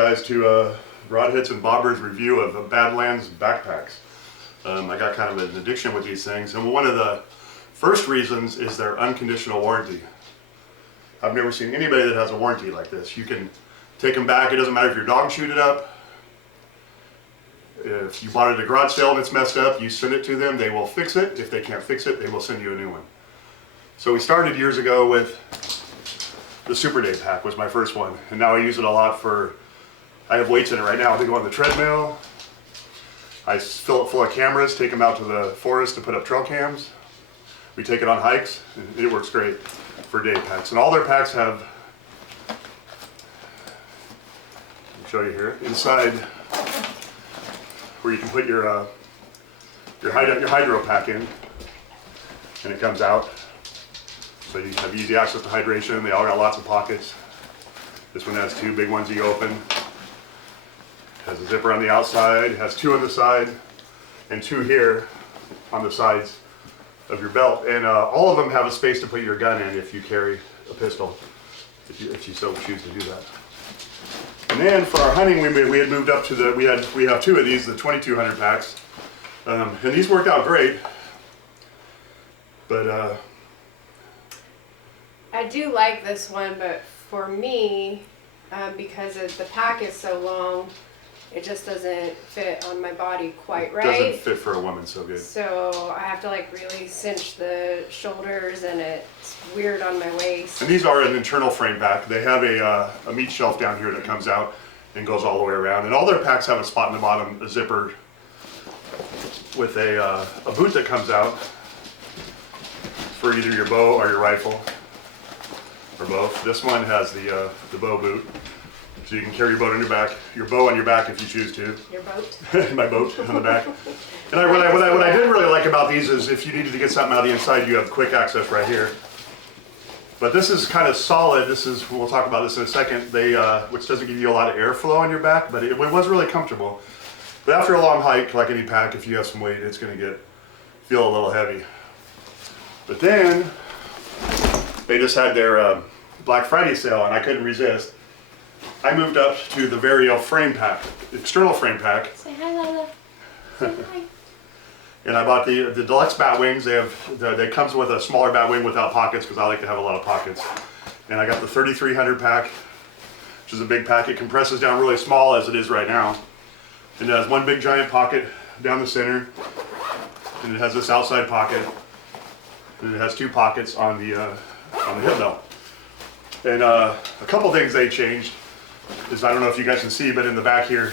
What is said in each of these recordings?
guys to Rodheads and Bobbers review of the Badlands backpacks. I got kind of an addiction with these things, and one of the first reasons is their unconditional warranty. I've never seen anybody that has a warranty like this. You can take them back, it doesn't matter if your dog chewed it up. If you bought it at a garage sale and it's messed up, you send it to them, they will fix it. If they can't fix it, they will send you a new one. So we started years ago with the Super Day pack was my first one, and now I use it a lot for, I have weights in it right now to go on the treadmill. I fill it full of cameras, take them out to the forest to put up trail cams. We take it on hikes, and it works great for day packs. And all their packs have, I'll show you here, inside where you can put your hydro pack in, and it comes out. So you have easy access to hydration. They all got lots of pockets. This one has two big ones you open. Has a zipper on the outside, has two on the side, and two here on the sides of your belt. And all of them have a space to put your gun in if you carry a pistol, if you so choose to do that. And then for our hunting, we had moved up to the, we have two of these, the 2200 packs. And these worked out great, but I do like this one, but for me, because the pack is so long, it just doesn't fit on my body quite right. It doesn't fit for a woman so good. So I have to like really cinch the shoulders, and it's weird on my waist. And these are an internal frame pack. They have a meat shelf down here that comes out and goes all the way around. And all their packs have a spot in the bottom, a zipper with a boot that comes out for either your bow or your rifle, or both. This one has the bow boot, so you can carry your bow on your back if you choose to. Your boat? My boat on the back. And what I did really like about these is if you needed to get something out of the inside, you have quick access right here. But this is kind of solid. We'll talk about this in a second. Which doesn't give you a lot of airflow on your back, but it was really comfortable. But after a long hike, like any pack, if you have some weight, it's going to feel a little heavy. But then they just had their Black Friday sale, and I couldn't resist. I moved up to the Vario frame pack, external frame pack. Say hi, Lala. Say hi. And I bought the deluxe bat wings. They comes with a smaller bat wing without pockets because I like to have a lot of pockets. And I got the 3300 pack, which is a big pack. It compresses down really small as it is right now. And it has one big giant pocket down the center. And it has this outside pocket. And it has two pockets on the hip belt. And a couple things they changed is, I don't know if you guys can see, but in the back here,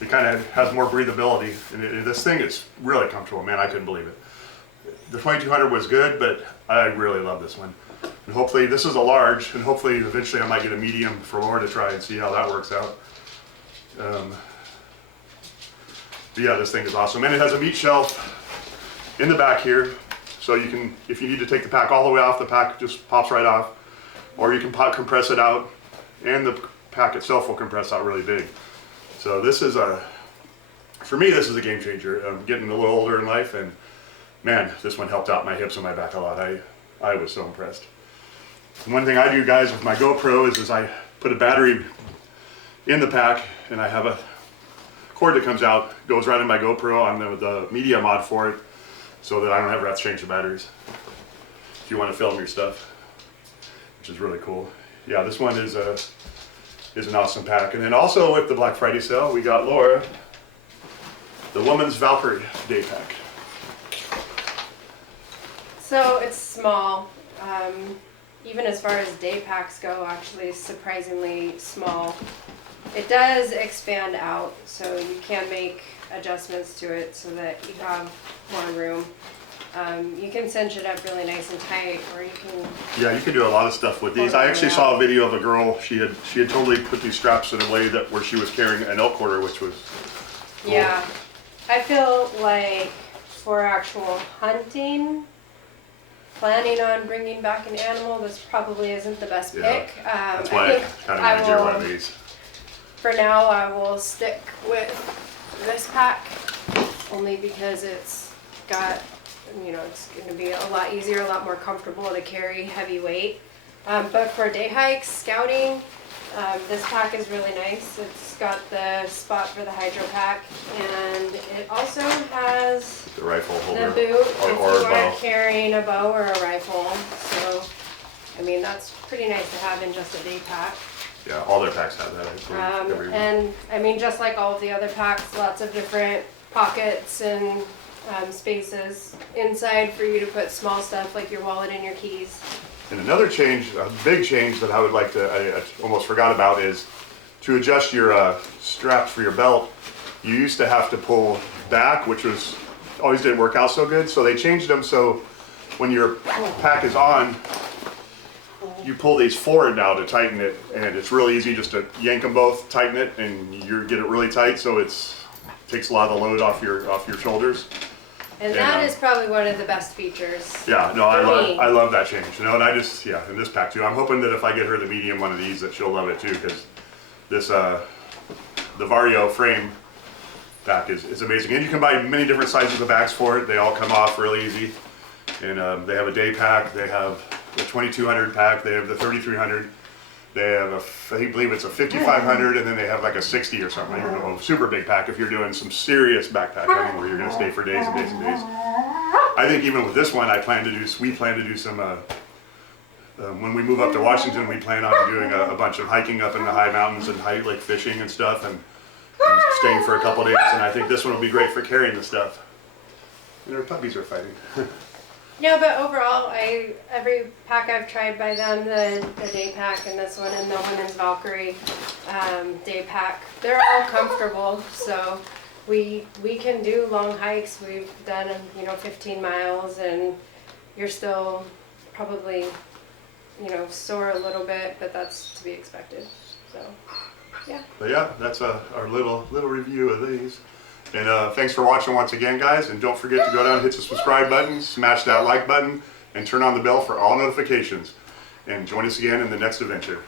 it kind of has more breathability. And this thing is really comfortable, man. I couldn't believe it. The 2200 was good, but I really love this one. And hopefully, this is a large, and hopefully eventually I might get a medium for Laura to try and see how that works out. But yeah, this thing is awesome. And it has a meat shelf in the back here. So you can, if you need to take the pack all the way off, the pack just pops right off. Or you can compress it out, and the pack itself will compress out really big. So this is for me, this is a game changer. I'm getting a little older in life, and man, this one helped out my hips and my back a lot. I was so impressed. And one thing I do, guys, with my GoPro is I put a battery in the pack, and I have a cord that comes out, goes right in my GoPro. I'm the media mod for it, so that I don't ever have to change the batteries if you want to film your stuff, which is really cool. Yeah, this one is an awesome pack. And then also with the Black Friday sale, we got Laura the woman's Valkyrie day pack. So it's small. Even as far as day packs go, actually surprisingly small. It does expand out, so you can make adjustments to it so that you have more room. You can cinch it up really nice and tight, or you can... Yeah, you can do a lot of stuff with these. I actually saw a video of a girl, she had totally put these straps in a way that where she was carrying an elk quarter, which was cool. Yeah. I feel like for actual hunting, planning on bringing back an animal, this probably isn't the best pick. That's why I kind of wanted to get one of these. For now, I will stick with this pack, only because it's got, it's going to be a lot easier, a lot more comfortable to carry heavy weight. But for day hikes, scouting, This pack is really nice. It's got the spot for the hydro pack, and it also has The rifle the holder. boot if or you a bow. aren't carrying a bow or a rifle. So, I mean, that's pretty nice to have in just a day pack. Yeah, all their packs have that. I believe. Every one. And I mean, just like all of the other packs, lots of different pockets and spaces inside for you to put small stuff like your wallet and your keys. And another change, a big change that I would like to, I almost forgot about, is to adjust your straps for your belt. You used to have to pull back, which was always didn't work out so good. So they changed them so when your pack is on, you pull these forward now to tighten it, and it's really easy just to yank them both, tighten it, and you get it really tight. So it takes a lot of the load off your shoulders. And that is probably one of the best features. Yeah, no, me. I love that change. You know, and I just, yeah, in this pack too. I'm hoping that if I get her the medium one of these, that she'll love it too, because this, the Vario frame pack is amazing. And you can buy many different sizes of bags for it. They all come off really easy. And they have a day pack, they have the 2200 pack, they have the 3300. They have I believe it's a 5500, and then they have like a 60 or something. You know, a super big pack if you're doing some serious backpacking where you're going to stay for days and days and days. I think even with this one, we plan to do some. When we move up to Washington, we plan on doing a bunch of hiking up in the high mountains and like fishing and stuff, and staying for a couple days. And I think this one will be great for carrying the stuff. And our puppies are fighting. No, but overall, every pack I've tried by them, the day pack and this one and the women's Valkyrie day pack, they're all comfortable. So we can do long hikes. We've done 15 miles, and you're still probably sore a little bit, but that's to be expected. So yeah. But yeah, that's our little review of these. And thanks for watching once again, guys. And don't forget to go down and hit the subscribe button, smash that like button, and turn on the bell for all notifications. And join us again in the next adventure.